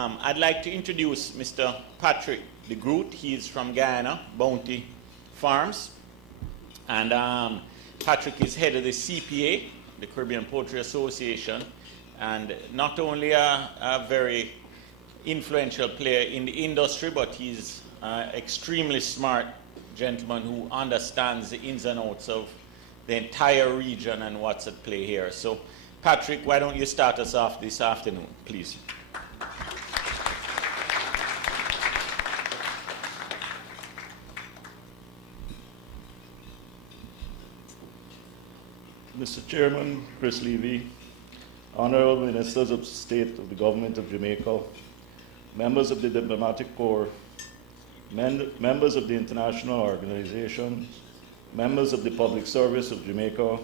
I'd like to introduce Mr. Patrick de Groot. He's from Guyana, Bounty Farms. And Patrick is head of the CPA, the Caribbean Poultry Association, and not only a very influential player in the industry, but he's an extremely smart gentleman who understands the ins and outs of the entire region and what's at play here. So, Patrick, why don't you start us off this afternoon, please? Mr. Chairman, Chris Levy, Honorable Ministers of State of the Government of Jamaica, members of the Diplomatic Corps, members of the International Organization, members of the Public Service of Jamaica,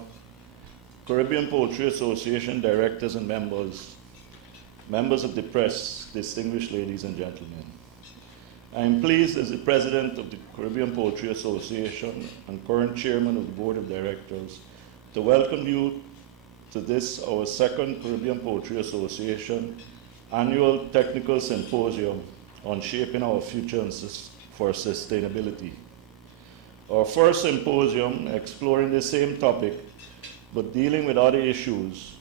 Caribbean Poultry Association directors and members, members of the press, distinguished ladies and gentlemen. I am pleased as the President of the Caribbean Poultry Association and current Chairman of the Board of Directors to welcome you to this, our second Caribbean Poultry Association annual technical symposium on shaping our future for sustainability. Our first symposium exploring the same topic but dealing with other issues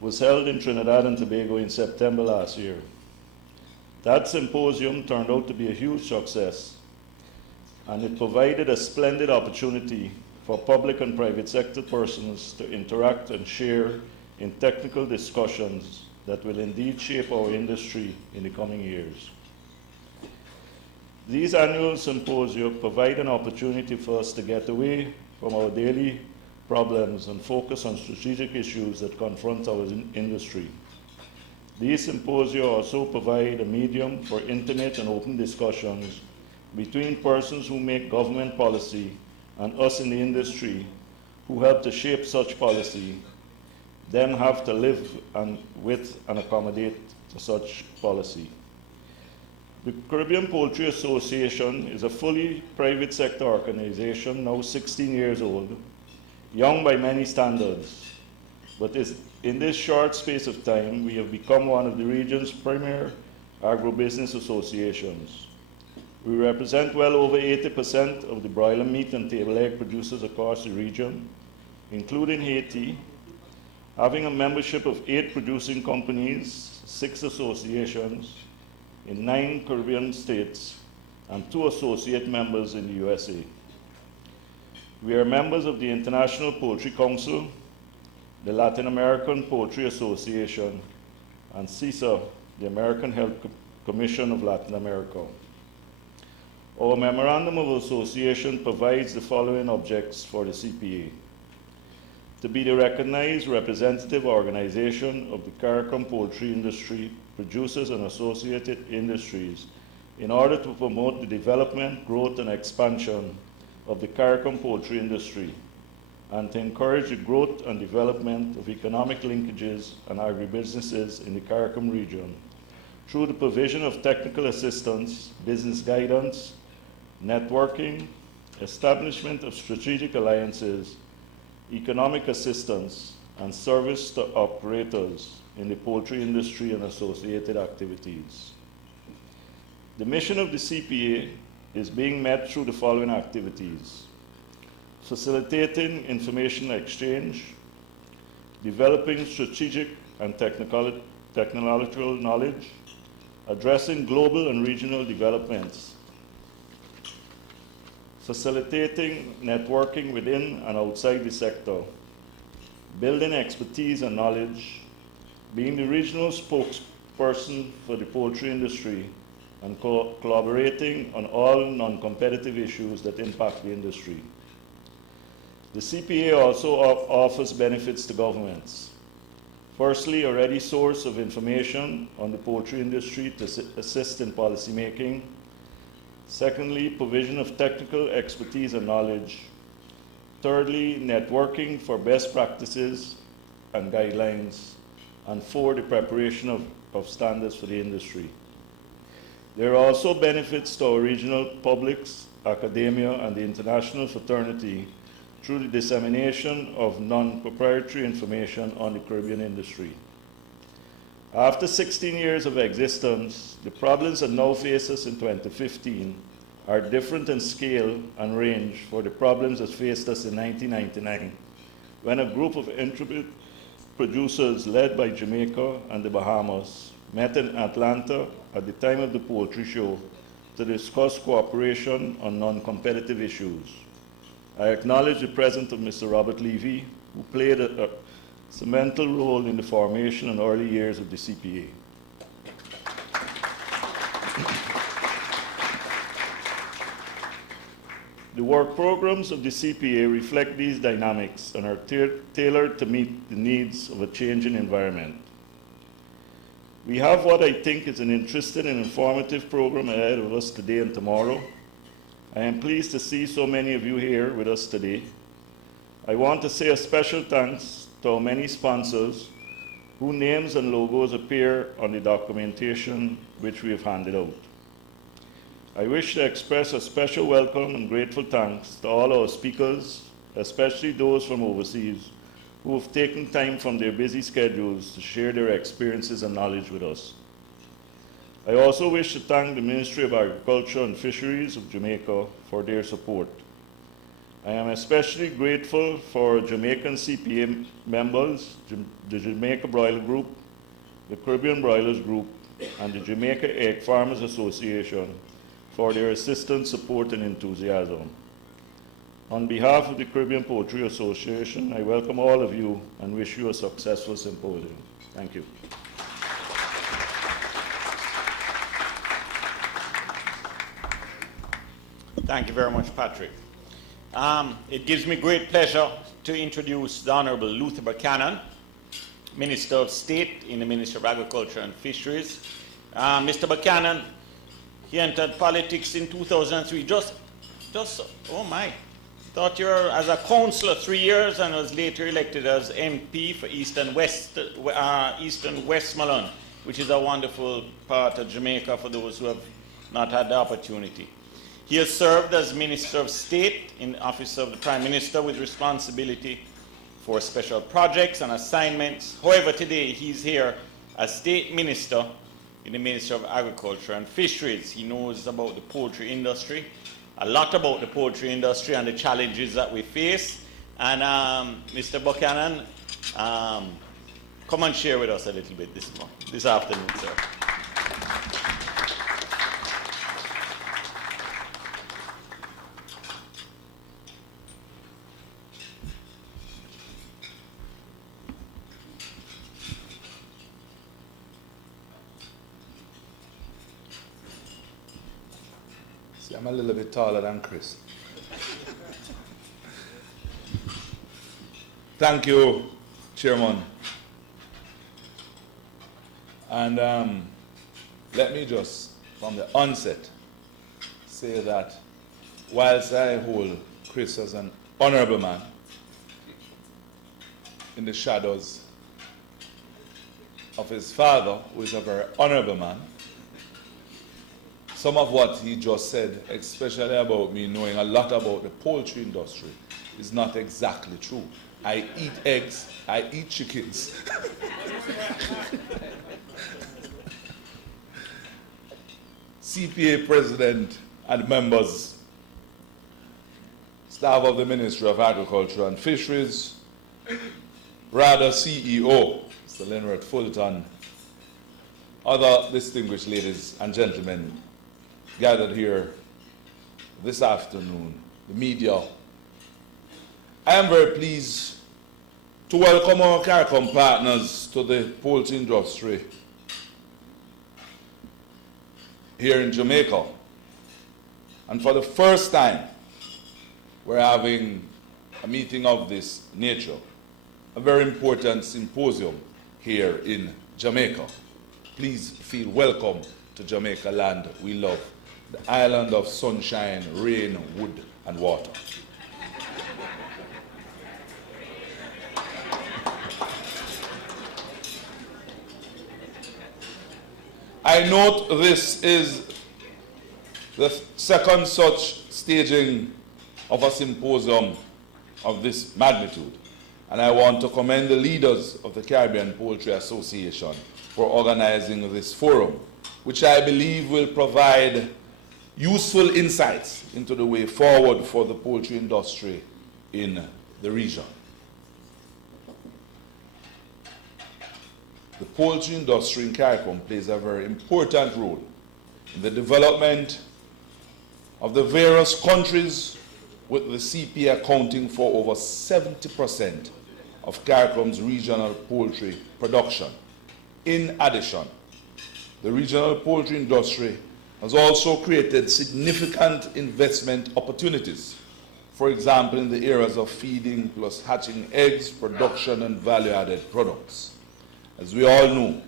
was held in Trinidad and Tobago in September last year. That symposium turned out to be a huge success, and it provided a splendid opportunity for public and private sector persons to interact and share in technical discussions that will indeed shape our industry in the coming years. These annual symposia provide an opportunity for us to get away from our daily problems and focus on strategic issues that confront our industry. These symposia also provide a medium for intimate and open discussions between persons who make government policy and us in the industry who help to shape such policy, then have to live with and accommodate to such policy. The Caribbean Poultry Association is a fully private sector organization, now 16 years old, young by many standards, but in this short space of time, we have become one of the region's premier agribusiness associations. We represent well over 80% of the broiler meat and table egg producers across the region, including Haiti, having a membership of 8 producing companies, 6 associations in 9 Caribbean states, and 2 associate members in the USA. We are members of the International Poultry Council, the Latin American Poultry Association, and CISA, the American Health Commission of Latin America. Our Memorandum of Association provides the following objects for the CPA: to be the recognized representative organization of the CARICOM poultry industry, producers and associated industries in order to promote the development, growth, and expansion of the CARICOM poultry industry, and to encourage the growth and development of economic linkages and agribusinesses in the CARICOM region through the provision of technical assistance, business guidance, networking, establishment of strategic alliances, economic assistance, and service to operators in the poultry industry and associated activities. The mission of the CPA is being met through the following activities: facilitating information exchange, developing strategic and technological knowledge, addressing global and regional developments, facilitating networking within and outside the sector, building expertise and knowledge, being the regional spokesperson for the poultry industry, and collaborating on all non-competitive issues that impact the industry. The CPA also offers benefits to governments. Firstly, a ready source of information on the poultry industry to assist in policy making. Secondly, provision of technical expertise and knowledge. Thirdly, networking for best practices and guidelines. And 4, the preparation of standards for the industry. There are also benefits to our regional publics, academia, and the international fraternity through the dissemination of non-proprietary information on the Caribbean industry. After 16 years of existence, the problems that now face us in 2015 are different in scale and range for the problems that faced us in 1999, when a group of intrepid producers led by Jamaica and the Bahamas met in Atlanta at the time of the poultry show to discuss cooperation on non-competitive issues. I acknowledge the presence of Mr. Robert Levy, who played a seminal role in the formation and early years of the CPA. The work programs of the CPA reflect these dynamics and are tailored to meet the needs of a changing environment. We have what I think is an interesting and informative program ahead of us today and tomorrow. I am pleased to see so many of you here with us today. I want to say a special thanks to our many sponsors whose names and logos appear on the documentation which we have handed out. I wish to express a special welcome and grateful thanks to all our speakers, especially those from overseas, who have taken time from their busy schedules to share their experiences and knowledge with us. I also wish to thank the Ministry of Agriculture and Fisheries of Jamaica for their support. I am especially grateful for Jamaican CPA members, the Jamaica Broiler Group, the Caribbean Broilers Group, and the Jamaica Egg Farmers Association for their assistance, support, and enthusiasm. On behalf of the Caribbean Poultry Association, I welcome all of you and wish you a successful symposium. Thank you. Thank you very much, Patrick. It gives me great pleasure to introduce the Honorable Luther Buchanan, Minister of State in the Ministry of Agriculture and Fisheries. Mr. Buchanan, he entered politics in 2003. Oh my, thought you were as a councillor 3 years and was later elected as MP for Eastern Westmoreland, which is a wonderful part of Jamaica for those who have not had the opportunity. He has served as Minister of State in the Office of the Prime Minister with responsibility for special projects and assignments. However, today he's here as State Minister in the Ministry of Agriculture and Fisheries. He knows about the poultry industry, a lot about the poultry industry and the challenges that we face. And Mr. Buchanan, come and share with us a little bit this afternoon, sir. I'm a little bit taller than Chris. Thank you, Chairman. And let me just, from the onset, say that whilst I hold Chris as an honorable man, in the shadows of his father, who is a very honorable man, some of what he just said, especially about me knowing a lot about the poultry industry, is not exactly true. I eat eggs, I eat chickens. CPA President and members, staff of the Ministry of Agriculture and Fisheries, rather CEO, Mr. Leonard Fulton, other distinguished ladies and gentlemen gathered here this afternoon, the media. I am very pleased to welcome our CARICOM partners to the poultry industry here in Jamaica. And for the first time, we're having a meeting of this nature, a very important symposium here in Jamaica. Please feel welcome to Jamaica land we love, the island of sunshine, rain, wood, and water. I note this is the second such staging of a symposium of this magnitude, and I want to commend the leaders of the Caribbean Poultry Association for organizing this forum, which I believe will provide useful insights into the way forward for the poultry industry in the region. The poultry industry in CARICOM plays a very important role in the development of the various countries, with the CPA accounting for over 70% of CARICOM's regional poultry production. In addition, the regional poultry industry has also created significant investment opportunities, for example, in the areas of feeding plus hatching eggs, production, and value-added products. As we all know,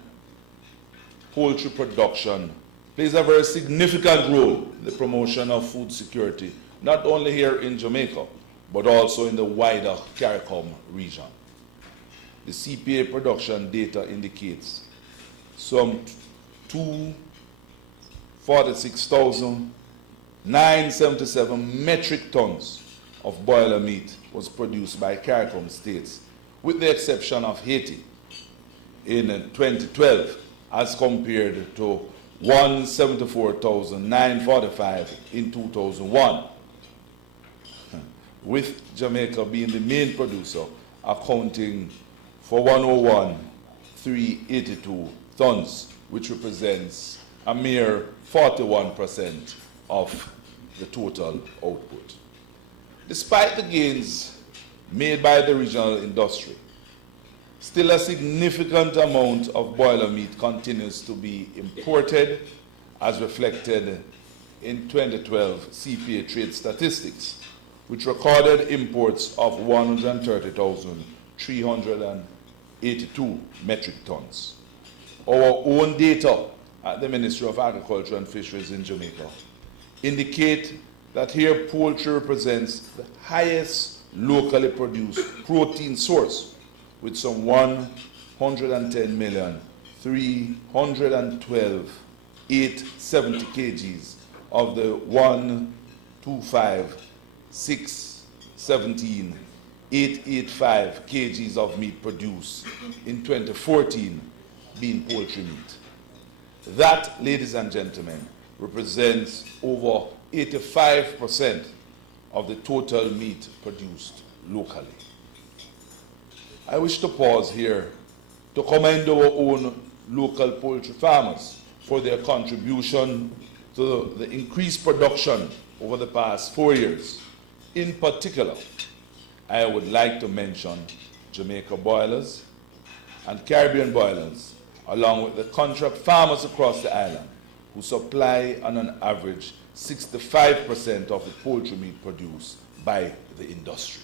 poultry production plays a very significant role in the promotion of food security, not only here in Jamaica, but also in the wider CARICOM region. The CPA production data indicates some 246,977 metric tons of broiler meat was produced by CARICOM states, with the exception of Haiti, in 2012, as compared to 174,945 in 2001, with Jamaica being the main producer, accounting for 101,382 tons, which represents a mere 41% of the total output. Despite the gains made by the regional industry, still a significant amount of broiler meat continues to be imported, as reflected in 2012 CPA trade statistics, which recorded imports of 130,382 metric tons. Our own data at the Ministry of Agriculture and Fisheries in Jamaica indicate that here poultry represents the highest locally produced protein source, with some 110,312,870 kgs of the 125,617,885 kgs of meat produced in 2014 being poultry meat. That, ladies and gentlemen, represents over 85% of the total meat produced locally. I wish to pause here to commend our own local poultry farmers for their contribution to the increased production over the past 4 years. In particular, I would like to mention Jamaica boilers and Caribbean boilers, along with the contract farmers across the island, who supply on an average 65% of the poultry meat produced by the industry.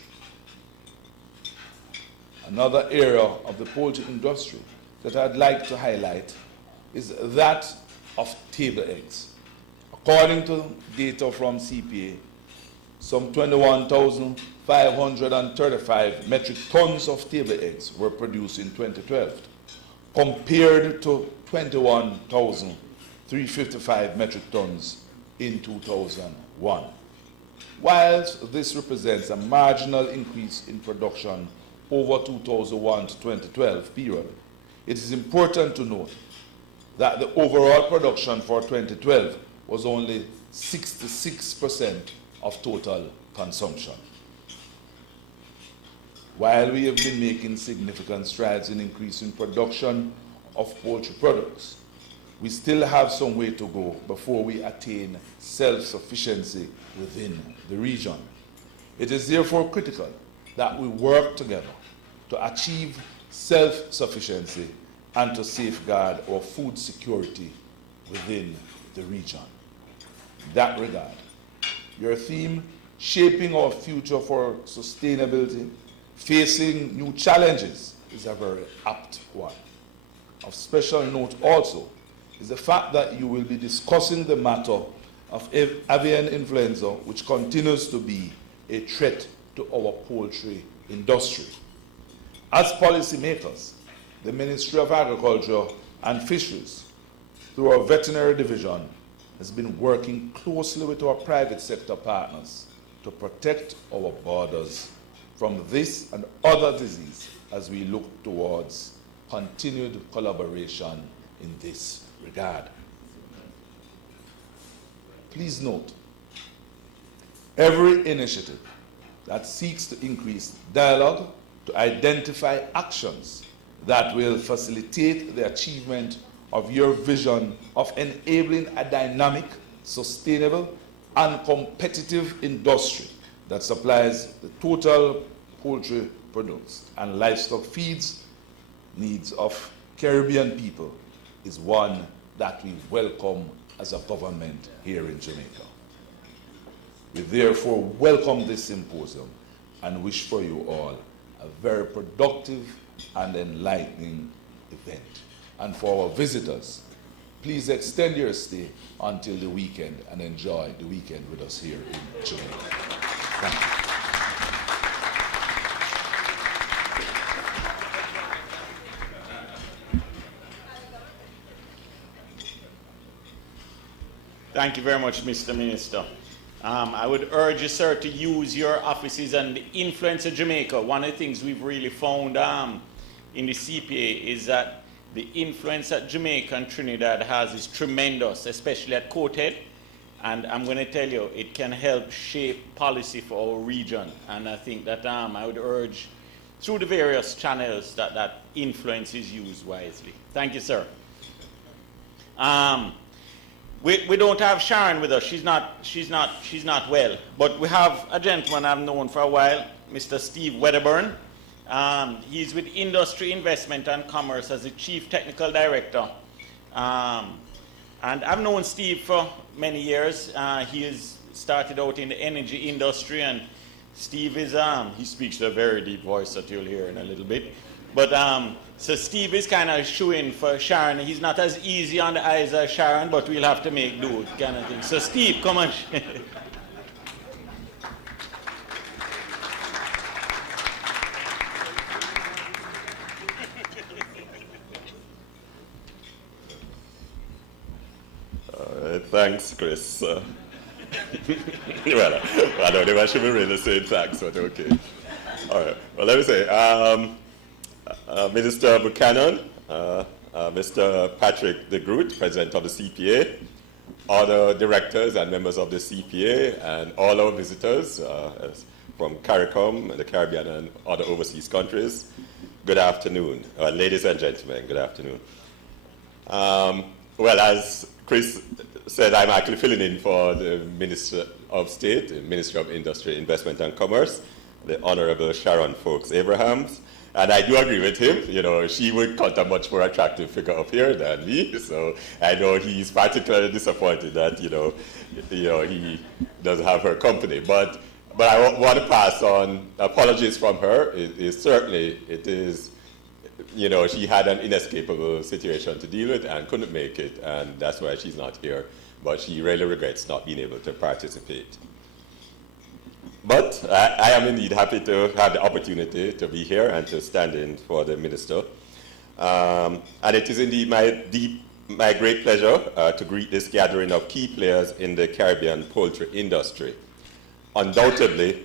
Another area of the poultry industry that I'd like to highlight is that of table eggs. According to data from CPA, some 21,535 metric tons of table eggs were produced in 2012, compared to 21,355 metric tons in 2001. Whilst this represents a marginal increase in production over 2001 to 2012 period, it is important to note that the overall production for 2012 was only 66% of total consumption. While we have been making significant strides in increasing production of poultry products, we still have some way to go before we attain self-sufficiency within the region. It is therefore critical that we work together to achieve self-sufficiency and to safeguard our food security within the region. In that regard, your theme, Shaping Our Future for Sustainability, Facing New Challenges, is a very apt one. Of special note also is the fact that you will be discussing the matter of avian influenza, which continues to be a threat to our poultry industry. As policymakers, the Ministry of Agriculture and Fisheries, through our veterinary division, has been working closely with our private sector partners to protect our borders from this and other disease as we look towards continued collaboration in this regard. Please note, every initiative that seeks to increase dialogue to identify actions that will facilitate the achievement of your vision of enabling a dynamic, sustainable, and competitive industry that supplies the total poultry products and livestock feeds needs of Caribbean people is one that we welcome as a government here in Jamaica. We therefore welcome this symposium and wish for you all a very productive and enlightening event. And for our visitors, please extend your stay until the weekend and enjoy the weekend with us here in Jamaica. Thank you. Thank you very much, Mr. Minister. I would urge you, sir, to use your offices and the influence of Jamaica. One of the things we've really found in the CPA is that the influence that Jamaica and Trinidad has is tremendous, especially at Coathead. And I'm going to tell you, it can help shape policy for our region. And I think that I would urge, through the various channels, that that influence is used wisely. Thank you, sir. We don't have Sharon with us. She's not well. But we have a gentleman I've known for a while, Mr. Steve Wedderburn. He's with Industry, Investment and Commerce as the Chief Technical Director. And I've known Steve for many years. He has started out in the energy industry, and Steve is, he speaks with a very deep voice that you'll hear in a little bit. But so Steve is kind of shoo-in for Sharon. He's not as easy on the eyes as Sharon, but we'll have to make do kind of thing. So Steve, come on. Thanks, Chris. Well, I don't know if I should be really saying thanks, but okay. All right. Well, let me say, Minister Buchanan, Mr. Patrick de Groot, President of the CPA, other directors and members of the CPA, and all our visitors from CARICOM, the Caribbean, and other overseas countries. Good afternoon. Ladies and gentlemen, good afternoon. Well, as Chris said, I'm actually filling in for the Minister of State, the Minister of Industry, Investment and Commerce, the Honorable Sharon Folks Abrahams. And I do agree with him. You know, she would cut a much more attractive figure up here than me. So I know he's particularly disappointed that, you know, he doesn't have her company. But I want to pass on apologies from her. It is, you know, she had an inescapable situation to deal with and couldn't make it, and that's why she's not here. But she really regrets not being able to participate. But I am indeed happy to have the opportunity to be here and to stand in for the minister. And it is indeed my great pleasure to greet this gathering of key players in the Caribbean poultry industry. Undoubtedly,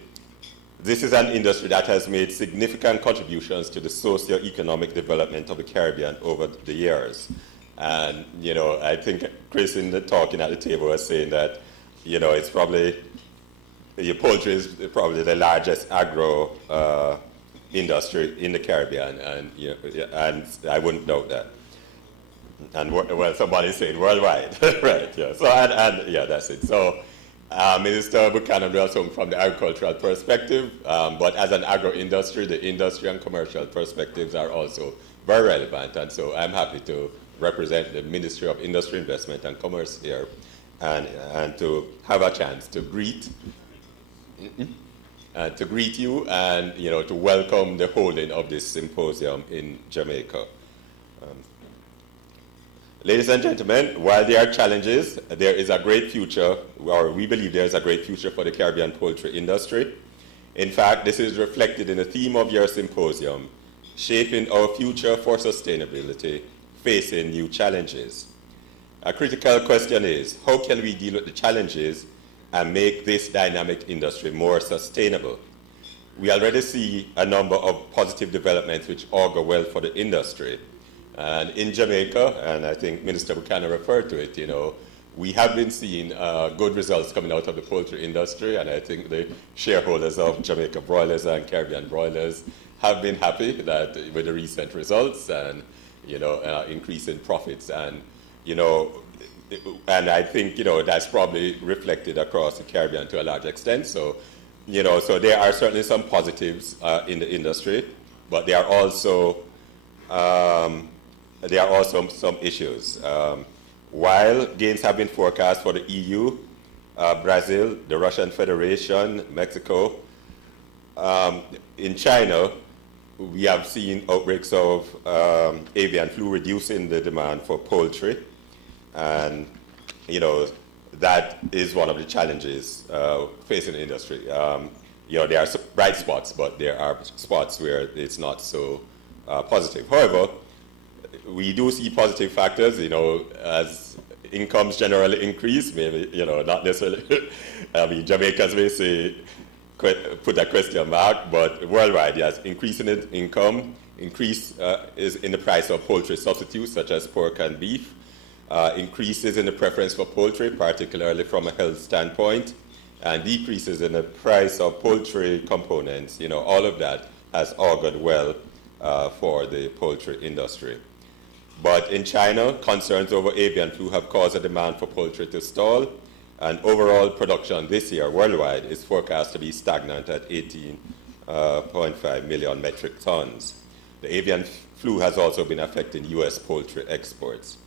this is an industry that has made significant contributions to the socio-economic development of the Caribbean over the years. And, you know, I think Chris in the talking at the table was saying that, you know, it's probably, your poultry is probably the largest agro industry in the Caribbean, and, you know, and I wouldn't doubt that. And well, somebody's saying worldwide, right? Yeah. So and yeah, that's it. So Minister Buchanan will come from the agricultural perspective, but as an agro industry, the industry and commercial perspectives are also very relevant. And so I'm happy to represent the Ministry of Industry, Investment and Commerce here, and to have a chance to greet. To greet you and, you know, to welcome the holding of this symposium in Jamaica. Ladies and gentlemen, while there are challenges, there is a great future, or we believe there is a great future for the Caribbean poultry industry. In fact, this is reflected in the theme of your symposium, Shaping Our Future for Sustainability, Facing New Challenges. A critical question is, how can we deal with the challenges and make this dynamic industry more sustainable? We already see a number of positive developments which augur well for the industry. And in Jamaica, and I think Minister Buchanan referred to it, we have been seeing good results coming out of the poultry industry, and I think the shareholders of Jamaica Broilers and Caribbean Broilers have been happy that with the recent results and increase in profits, and and I think that's probably reflected across the Caribbean to a large extent. So so there are certainly some positives in the industry, but there are also some issues. While gains have been forecast for the EU, Brazil, the Russian Federation, Mexico, in China, we have seen outbreaks of avian flu reducing the demand for poultry. And, that is one of the challenges facing the industry. There are some bright spots, but there are spots where it's not so positive. However, we do see positive factors, as incomes generally increase, maybe, not necessarily. I mean, Jamaicans may say, put a question mark, but worldwide, yes, increasing income, increase is in the price of poultry substitutes such as pork and beef, increases in the preference for poultry, particularly from a health standpoint, and decreases in the price of poultry components. All of that has augured well for the poultry industry. But in China, concerns over avian flu have caused a demand for poultry to stall, and overall production this year worldwide is forecast to be stagnant at 18.5 million metric tons. The avian flu has also been affecting U.S. poultry exports.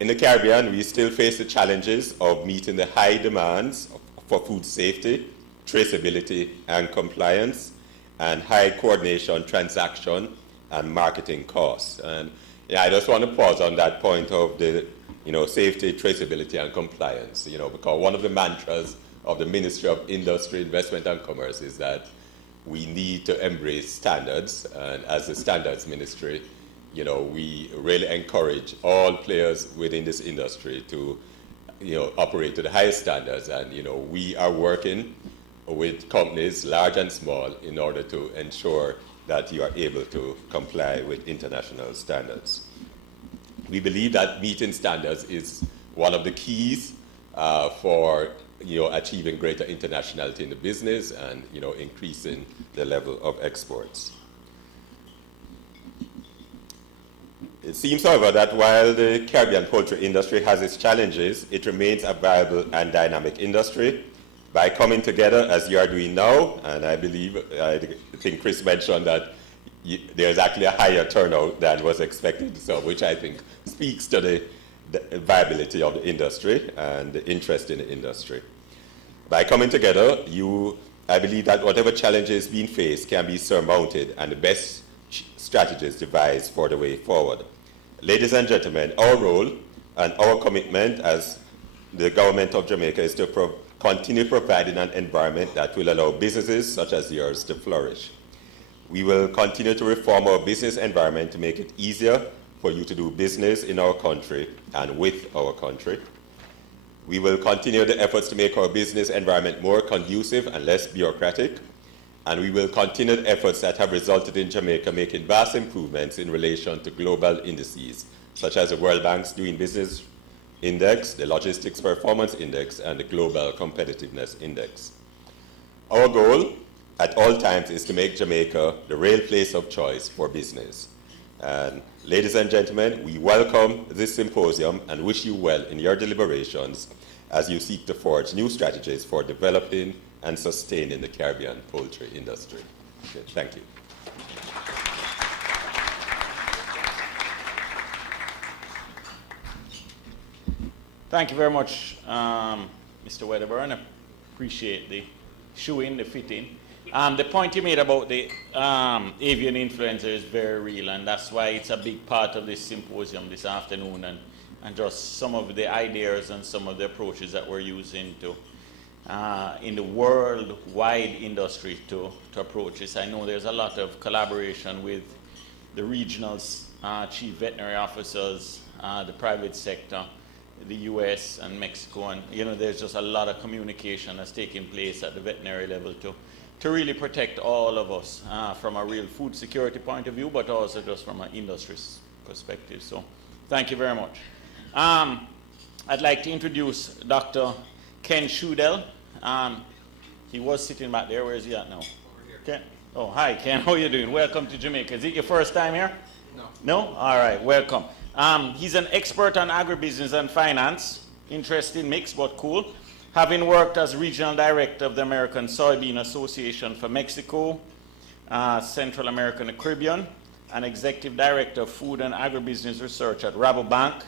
In the Caribbean, we still face the challenges of meeting the high demands for food safety, traceability, and compliance, and high coordination, transaction, and marketing costs. And I just want to pause on that point of the safety, traceability, and compliance, because one of the mantras of the Ministry of Industry, Investment, and Commerce is that we need to embrace standards, and as a standards ministry, we really encourage all players within this industry to, operate to the highest standards. And, we are working with companies, large and small, in order to ensure that you are able to comply with international standards. We believe that meeting standards is one of the keys for, achieving greater internationality in the business and, increasing the level of exports. It seems, however, that while the Caribbean poultry industry has its challenges, it remains a viable and dynamic industry. By coming together, as you are doing now, and I think Chris mentioned that there's actually a higher turnout than was expected, so which I think speaks to the viability of the industry and the interest in the industry. By coming together, I believe that whatever challenges being faced can be surmounted and the best strategies devised for the way forward. Ladies and gentlemen, our role and our commitment as the government of Jamaica is to continue providing an environment that will allow businesses such as yours to flourish. We will continue to reform our business environment to make it easier for you to do business in our country and with our country. We will continue the efforts to make our business environment more conducive and less bureaucratic. And we will continue the efforts that have resulted in Jamaica making vast improvements in relation to global indices, such as the World Bank's Doing Business Index, the Logistics Performance Index, and the Global Competitiveness Index. Our goal at all times is to make Jamaica the real place of choice for business. And ladies and gentlemen, we welcome this symposium and wish you well in your deliberations as you seek to forge new strategies for developing and sustaining the Caribbean poultry industry. Okay, thank you. Thank you very much, Mr. Wedderburn. I appreciate the shoe-in, the fit-in. The point you made about the avian influenza is very real, and that's why it's a big part of this symposium this afternoon, and just some of the ideas and some of the approaches that we're using to in the worldwide industry to approach this. I know there's a lot of collaboration with the regional chief veterinary officers, the private sector, the US and Mexico, and there's just a lot of communication that's taking place at the veterinary level to really protect all of us from a real food security point of view, but also just from an industry perspective. So thank you very much. I'd like to introduce Dr. Ken Shudell. He was sitting back there. Where is he at now? Ken? Oh, hi, Ken. How are you doing? Welcome to Jamaica. Is it your first time here? No. No? All right, welcome. He's an expert on agribusiness and finance. Interesting mix, but cool. Having worked as regional director of the American Soybean Association for Mexico, Central America and the Caribbean, and executive director of food and agribusiness research at Rabobank.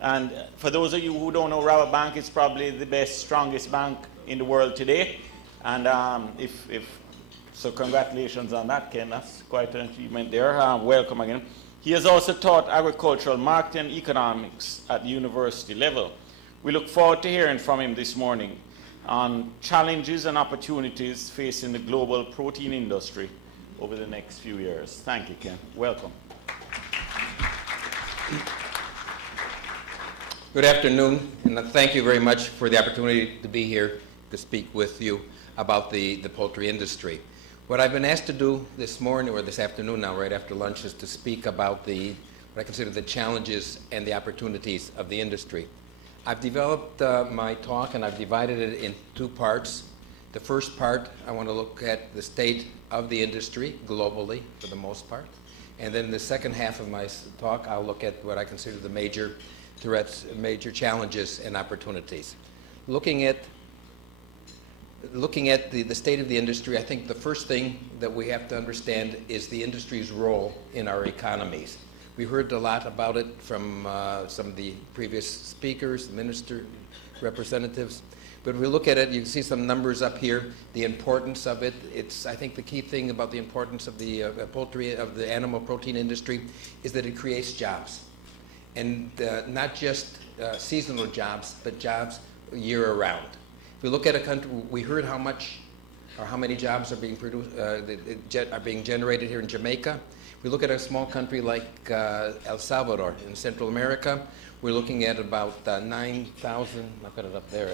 And for those of you who don't know, Rabobank is probably the best, strongest bank in the world today. And so congratulations on that, Ken. That's quite an achievement there. Welcome again. He has also taught agricultural marketing and economics at the university level. We look forward to hearing from him this morning on challenges and opportunities facing the global protein industry over the next few years. Thank you, Ken. Welcome. Good afternoon, and thank you very much for the opportunity to be here to speak with you about the poultry industry. What I've been asked to do this morning, or this afternoon now, right after lunch, is to speak about what I consider the challenges and the opportunities of the industry. I've developed my talk, and I've divided it in two parts. The first part, I want to look at the state of the industry globally, for the most part. And then the second half of my talk, I'll look at what I consider the major threats, major challenges and opportunities. Looking at the state of the industry, I think the first thing that we have to understand is the industry's role in our economies. We heard a lot about it from some of the previous speakers, minister representatives. But if we look at it, you can see some numbers up here, the importance of it. I think the key thing about the importance of the the animal protein industry is that it creates jobs. And not just seasonal jobs, but jobs year-round. If we look at a country, we heard how much or how many jobs are being produced, are being generated here in Jamaica. If we look at a small country like El Salvador in Central America, we're looking at about 9,000, I put it up there,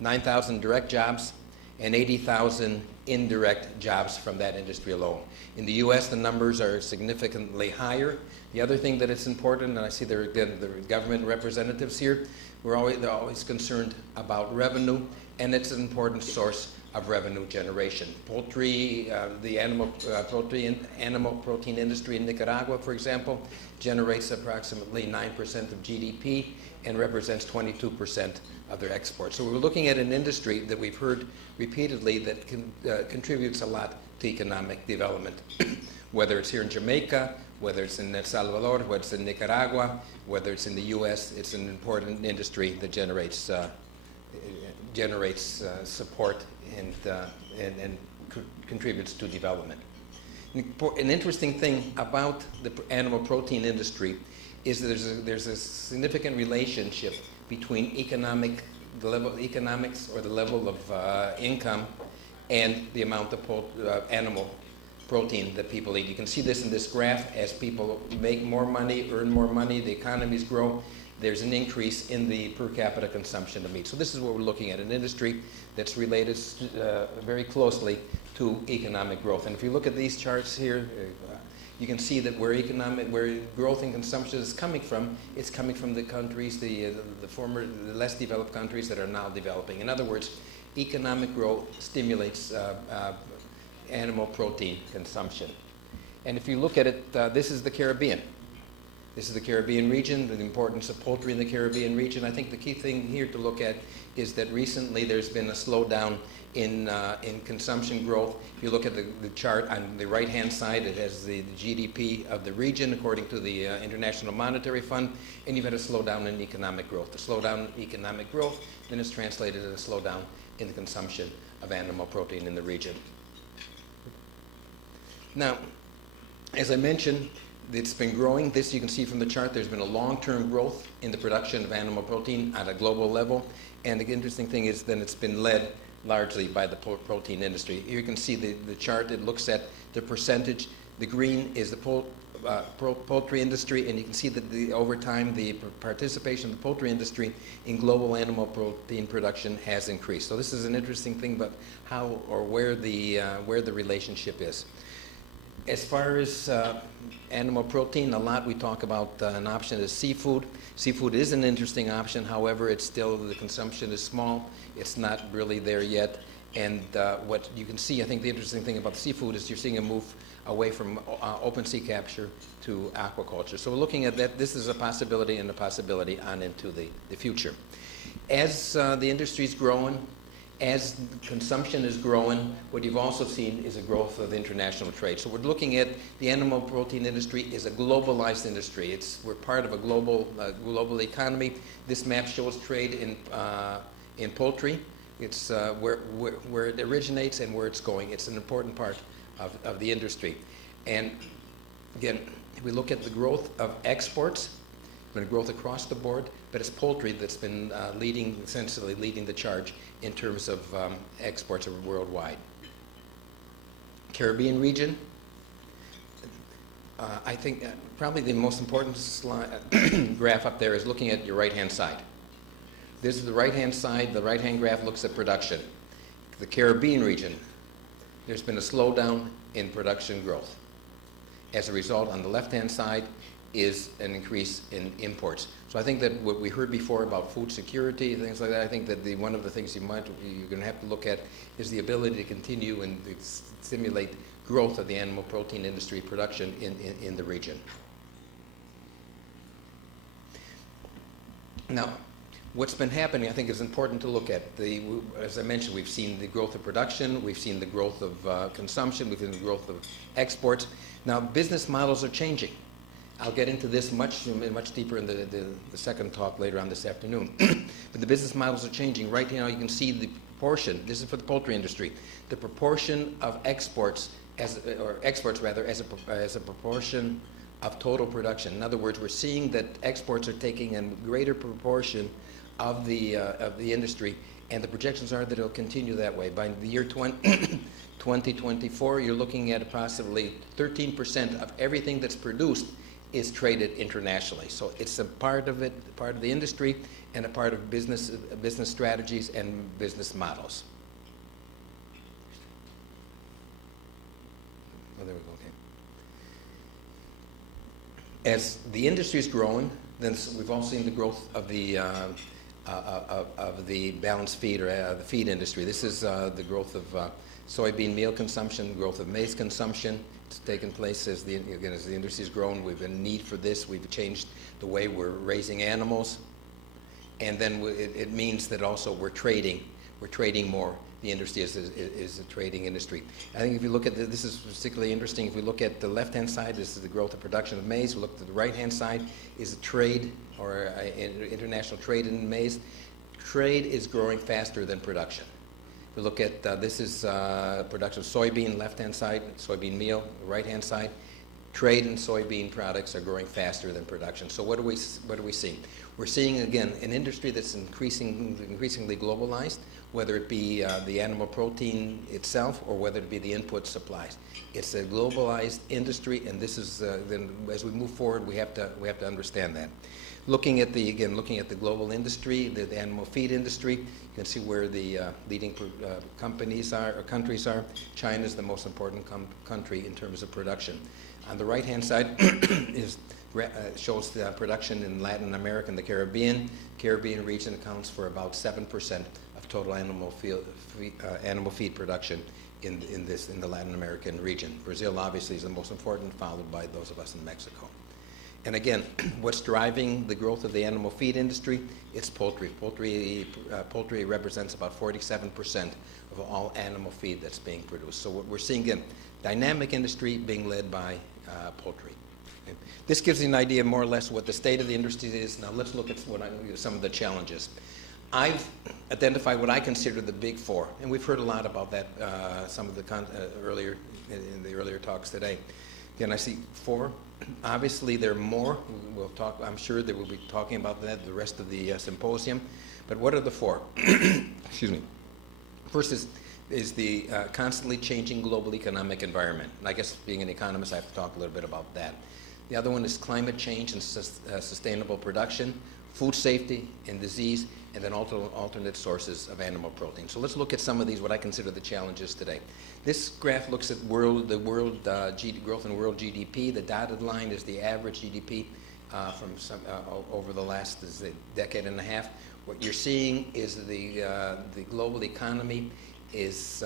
9,000 direct jobs and 80,000 indirect jobs from that industry alone. In the U.S., the numbers are significantly higher. The other thing that is important, and I see the government representatives here, they're always concerned about revenue, and it's an important source of revenue generation. Poultry, the animal protein industry in Nicaragua, for example, generates approximately 9% of GDP and represents 22% of their exports. So we're looking at an industry that we've heard repeatedly that contributes a lot to economic development, whether it's here in Jamaica, whether it's in El Salvador, whether it's in Nicaragua, whether it's in the U.S., it's an important industry that generates support and contributes to development. An interesting thing about the animal protein industry is that there's a significant relationship between the level of economics or the level of income and the amount of animal protein that people eat. You can see this in this graph. As people make more money, earn more money, the economies grow, there's an increase in the per capita consumption of meat. So this is what we're looking at, an industry that's related very closely to economic growth. And if you look at these charts here, you can see that where growth in consumption is coming from, it's coming from the countries, the less developed countries that are now developing. In other words, economic growth stimulates animal protein consumption. And if you look at it, this is the Caribbean. This is the Caribbean region, the importance of poultry in the Caribbean region. I think the key thing here to look at is that recently there's been a slowdown in consumption growth. If you look at the chart on the right-hand side, it has the GDP of the region according to the International Monetary Fund, and you've had a slowdown in economic growth. The slowdown in economic growth then is translated as a slowdown in the consumption of animal protein in the region. Now, as I mentioned, it's been growing. This you can see from the chart. There's been a long-term growth in the production of animal protein at a global level. And the interesting thing is that it's been led largely by the protein industry. Here you can see the chart. It looks at the percentage. The green is the poultry industry, and you can see that over time the participation of the poultry industry in global animal protein production has increased. So this is an interesting thing about how or where the relationship is. As far as animal protein, a lot we talk about an option is seafood. Seafood is an interesting option, however, it's still, the consumption is small. It's not really there yet. And what you can see, I think the interesting thing about seafood is you're seeing a move away from open sea capture to aquaculture. So we're looking at that. This is a possibility and a possibility on into the future. As the industry's growing, as consumption is growing, what you've also seen is a growth of international trade. So we're looking at the animal protein industry is a globalized industry. We're part of a global economy. This map shows trade in poultry. It's where it originates and where it's going. It's an important part of the industry. And again, if we look at the growth of exports, been a growth across the board, but it's poultry that's been essentially leading the charge in terms of exports worldwide. Caribbean region, I think probably the most important graph up there is looking at your right-hand side. This is the right-hand side. The right-hand graph looks at production. The Caribbean region, there's been a slowdown in production growth. As a result, on the left-hand side is an increase in imports. So I think that what we heard before about food security, things like that, I think that one of the things you're going to have to look at is the ability to continue and stimulate growth of the animal protein industry production in the region. Now, what's been happening, I think, is important to look at. As I mentioned, we've seen the growth of production, we've seen the growth of consumption, we've seen the growth of exports. Now, business models are changing. I'll get into this much deeper in the second talk later on this afternoon. But the business models are changing. Right now, you can see the proportion. This is for the poultry industry. The proportion of exports, as a proportion of total production. In other words, we're seeing that exports are taking a greater proportion of the industry, and the projections are that it'll continue that way. By the year 2024, you're looking at possibly 13% of everything that's produced is traded internationally. So it's a part of it, part of the industry, and a part of business strategies and business models. Oh, there we go. Okay. As the industry is growing, then we've all seen the growth of the balanced feed or the feed industry. This is the growth of soybean meal consumption, growth of maize consumption. It's taken place as the industry has grown. We've been in need for this. We've changed the way we're raising animals, and then it means that also we're trading more. The industry is a trading industry. I think if you look at this is particularly interesting. If we look at the left-hand side, this is the growth of production of maize. We look at the right-hand side is a trade or international trade in maize. Trade is growing faster than production. We look at this is production of soybean, left-hand side, soybean meal, right-hand side. Trade in soybean products are growing faster than production. So what do we see? We're seeing again an industry that's increasingly globalized, whether it be the animal protein itself or whether it be the input supplies. It's a globalized industry, and this is then as we move forward, we have to understand that. Looking at the global industry, the animal feed industry, you can see where the leading companies are or countries are. China is the most important country in terms of production. On the right-hand side shows the production in Latin America and the Caribbean. Caribbean region accounts for about 7% of total animal feed production in the Latin American region. Brazil obviously is the most important, followed by those of us in Mexico. And again, what's driving the growth of the animal feed industry? It's poultry. Poultry represents about 47% of all animal feed that's being produced. So what we're seeing, again, dynamic industry being led by poultry. Okay. This gives you an idea more or less what the state of the industry is. Now let's look at some of the challenges. I've identified what I consider the big four, and we've heard a lot about that some of the earlier in the earlier talks today. Again, I see four. Obviously, there are more. We'll talk. I'm sure that we'll be talking about that the rest of the symposium. But what are the four? Excuse me. First is the constantly changing global economic environment. And I guess being an economist, I have to talk a little bit about that. The other one is climate change and sustainable production, food safety and disease, and then alternate sources of animal protein. So let's look at some of these, what I consider the challenges today. This graph looks at the world growth in world GDP. The dotted line is the average GDP over the last decade and a half. What you're seeing is the global economy is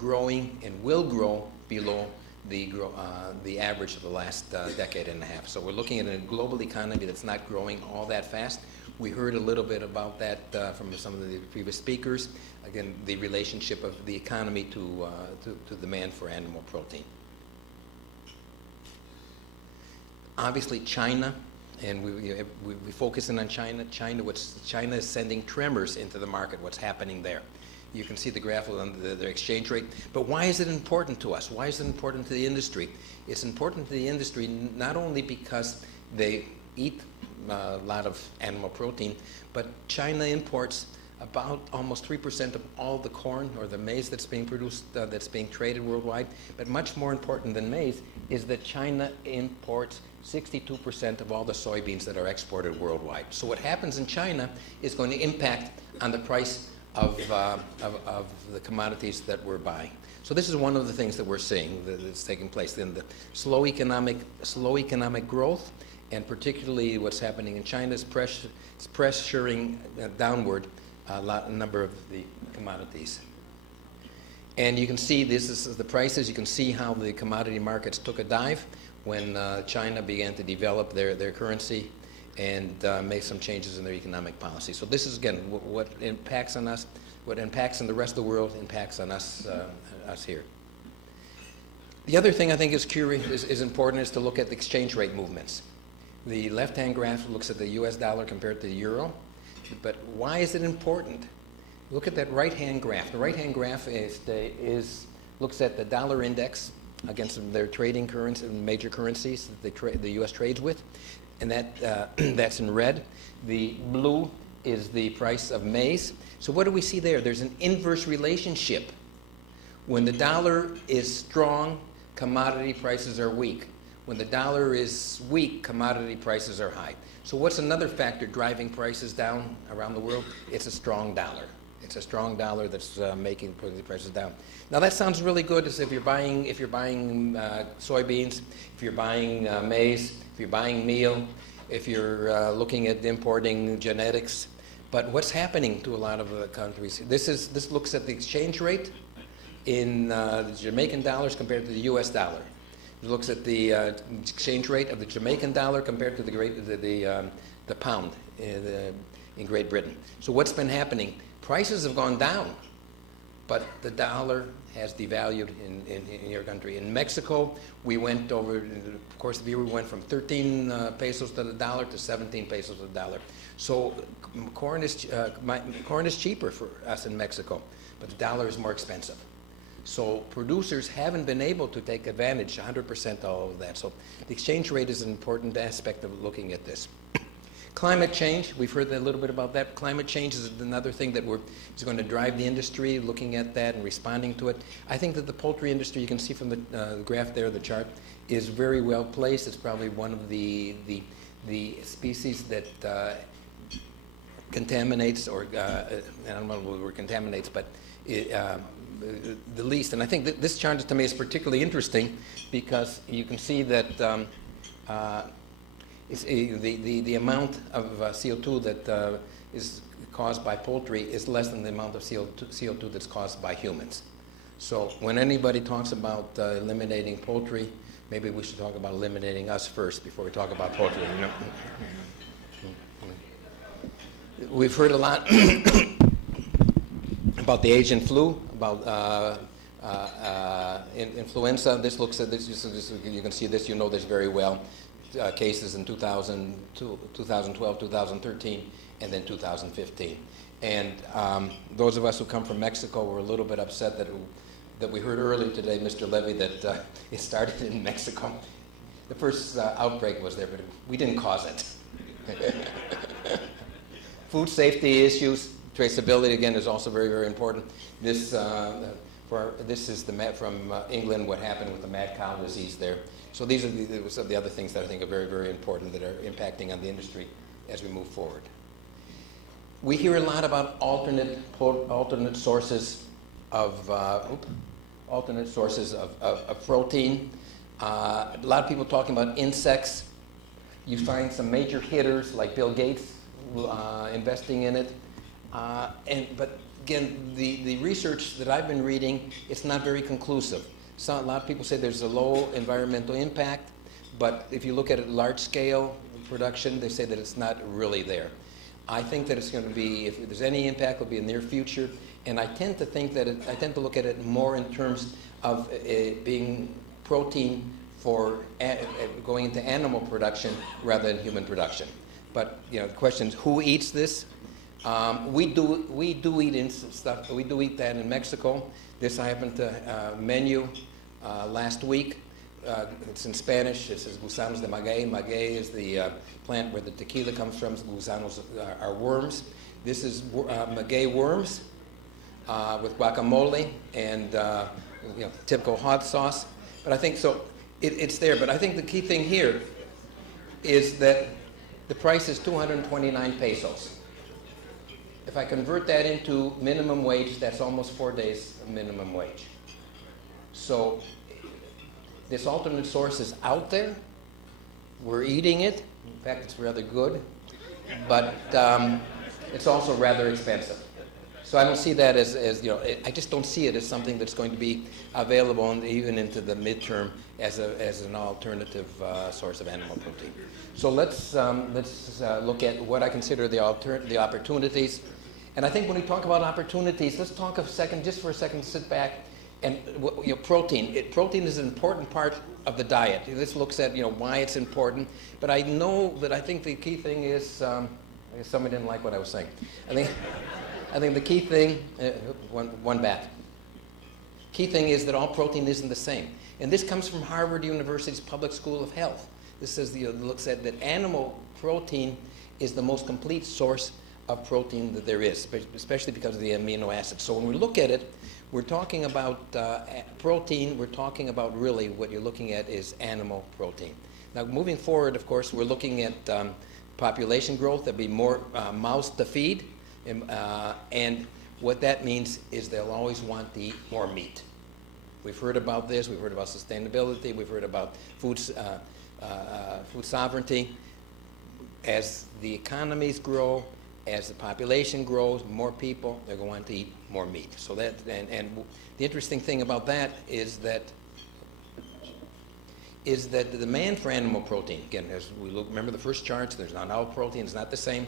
growing and will grow below the average of the last decade and a half. So we're looking at a global economy that's not growing all that fast. We heard a little bit about that from some of the previous speakers. Again, the relationship of the economy to demand for animal protein. Obviously, China, and we focus in on China. China is sending tremors into the market. What's happening there? You can see the graph on the exchange rate. But why is it important to us? Why is it important to the industry? It's important to the industry not only because they eat a lot of animal protein, but China imports about almost 3% of all the corn or the maize that's being produced, that's being traded worldwide. But much more important than maize is that China imports 62% of all the soybeans that are exported worldwide. So what happens in China is going to impact on the price of the commodities that we're buying. So this is one of the things that we're seeing that's taking place in the slow economic growth, and particularly what's happening in China is pressuring downward a number of the commodities. And you can see this is the prices. You can see how the commodity markets took a dive when China began to develop their currency and make some changes in their economic policy. So this is, again, what impacts on us, what impacts on the rest of the world impacts on us here. The other thing I think is important is to look at the exchange rate movements. The left-hand graph looks at the US dollar compared to the euro, but why is it important? Look at that right-hand graph. The right-hand graph looks at the dollar index against their trading currency, major currencies that the U.S. trades with, and that's in red. The blue is the price of maize. So what do we see there? There's an inverse relationship. When the dollar is strong, commodity prices are weak. When the dollar is weak, commodity prices are high. So what's another factor driving prices down around the world? It's a strong dollar. It's a strong dollar that's putting the prices down. Now that sounds really good as if you're buying soybeans, if you're buying maize, if you're buying meal, if you're looking at importing genetics. But what's happening to a lot of countries? This looks at the exchange rate in the Jamaican dollars compared to the U.S. dollar. It looks at the exchange rate of the Jamaican dollar compared to the pound in Great Britain. So what's been happening? Prices have gone down, but the dollar has devalued in your country. In Mexico, we went over, in the course of the year, we went from 13 pesos to the dollar to 17 pesos to the dollar. So corn is cheaper for us in Mexico, but the dollar is more expensive. So producers haven't been able to take advantage 100% of all of that. So the exchange rate is an important aspect of looking at this. Climate change, we've heard a little bit about that. Climate change is another thing that is going to drive the industry, looking at that and responding to it. I think that the poultry industry, you can see from the graph there, the chart, is very well placed. It's probably one of the species that contaminates, or I don't know what the word contaminates, but the least. And I think that this chart to me is particularly interesting because you can see that the amount of CO2 that is caused by poultry is less than the amount of CO2 that's caused by humans. So when anybody talks about eliminating poultry, maybe we should talk about eliminating us first before we talk about poultry. You know? We've heard a lot about the Asian flu, about influenza. This looks at this. You can see this. You know this very well. Cases in 2012, 2013, and then 2015. And those of us who come from Mexico were a little bit upset that we heard earlier today, Mr. Levy, that it started in Mexico. The first outbreak was there, but we didn't cause it. Food safety issues, traceability, again, is also very, very important. This is the map from England, what happened with the mad cow disease there. So these are some of the other things that I think are very, very important that are impacting on the industry as we move forward. We hear a lot about alternate sources of protein. A lot of people talking about insects. You find some major hitters like Bill Gates investing in it. But again, the research that I've been reading, it's not very conclusive. So a lot of people say there's a low environmental impact, but if you look at it large scale production, they say that it's not really there. I think that it's going to be, if there's any impact, it'll be in the near future. And I tend to think that I tend to look at it more in terms of it being protein for going into animal production rather than human production. But you know, the question is, who eats this? We do eat stuff. We do eat that in Mexico. This I happened to menu last week. It's in Spanish. It says gusanos de maguey. Maguey is the plant where the tequila comes from. Gusanos are worms. This is maguey worms with guacamole and typical hot sauce. But I think so. It's there. But I think the key thing here is that the price is 229 pesos. If I convert that into minimum wage, that's almost 4 days of minimum wage. So this alternate source is out there. We're eating it. In fact, it's rather good. But it's also rather expensive. So I don't see that as I just don't see it as something that's going to be available even into the midterm as an alternative source of animal protein. So let's look at what I consider the opportunities. And I think when we talk about opportunities, let's talk just for a second, sit back and protein. Protein is an important part of the diet. This looks at why it's important. But I know that I think the key thing is somebody didn't like what I was saying. I think the key thing, one back. Key thing is that all protein isn't the same. And this comes from Harvard University's Public School of Health. This says, looks at that animal protein is the most complete source of protein that there is, especially because of the amino acids. So when we look at it, we're talking about protein, we're talking about really what you're looking at is animal protein. Now moving forward, of course, we're looking at population growth. There'll be more mouths to feed. And what that means is they'll always want to eat more meat. We've heard about this. We've heard about sustainability. We've heard about food sovereignty. As the economies grow, as the population grows, more people, they're going to want to eat more meat. So that and the interesting thing about that is that the demand for animal protein, again, as we remember the first charts, there's not all protein, it's not the same.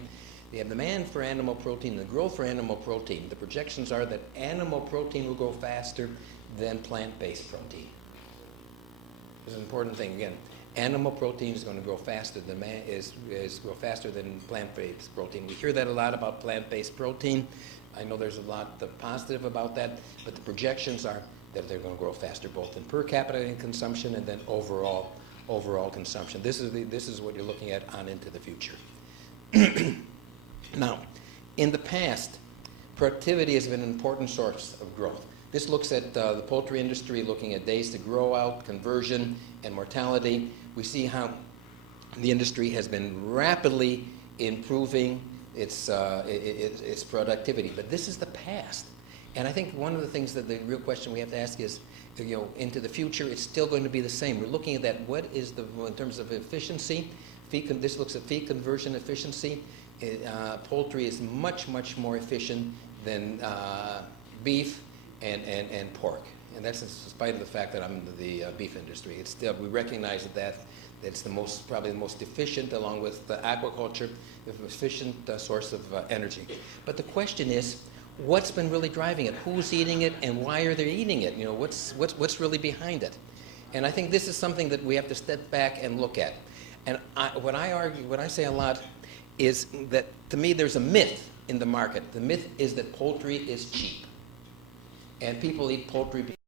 The demand for animal protein, the growth for animal protein, the projections are that animal protein will grow faster than plant-based protein. This is an important thing. Again, animal protein is going to grow faster than grow faster than plant-based protein. We hear that a lot about plant-based protein. I know there's a lot positive about that, but the projections are that they're going to grow faster, both in per capita consumption and then overall consumption. This is what you're looking at on into the future. Now, in the past, productivity has been an important source of growth. This looks at the poultry industry, looking at days to grow out, conversion, and mortality. We see how the industry has been rapidly improving its productivity. But this is the past. And I think one of the things that the real question we have to ask is, into the future, it's still going to be the same. We're looking at that. What is in terms of efficiency? This looks at feed conversion efficiency. Poultry is much more efficient than beef and pork, and that's in spite of the fact that I'm in the beef industry. It's still, we recognize that it's probably the most efficient, along with the aquaculture, the efficient source of energy. But the question is, what's been really driving it? Who's eating it, and why are they eating it? What's really behind it? And I think this is something that we have to step back and look at. And what I say a lot is that, to me, there's a myth in the market. The myth is that poultry is cheap. And people eat poultry